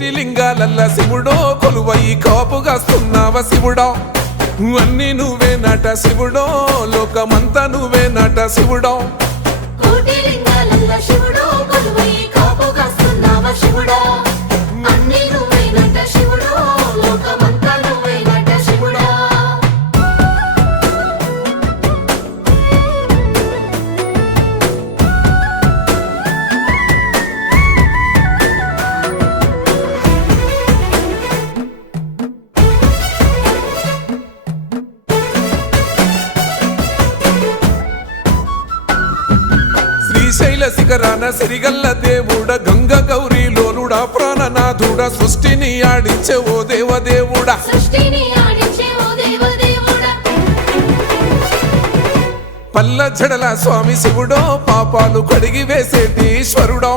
కోటి లింగాలల్ల శివుడో కొలువై కాపుగాస్తున్నావ శివుడా అన్నీ నువ్వే నట శివుడో లోకమంతా నువ్వే నట శివుడో కోటి లింగాలల్ల శివుడో కొలువై కాపుగాస్తున్నావ శివుడా అన్నీ నువ్వే నట శివుడో లోకమంతా నువ్వే నట శివుడా శ్రీశైల శిఖరాన సిరిగల్ల దేవుడ గంగ గౌరీ లోలుడా ప్రాణనాథుడ సృష్టిని ఆడించే ఓ దేవదేవుడా సృష్టిని ఆడించే ఓ దేవదేవుడా పల్ల జడల స్వామి శివుడో పాపాలు కడిగి వేసేటి ఈశ్వరుడో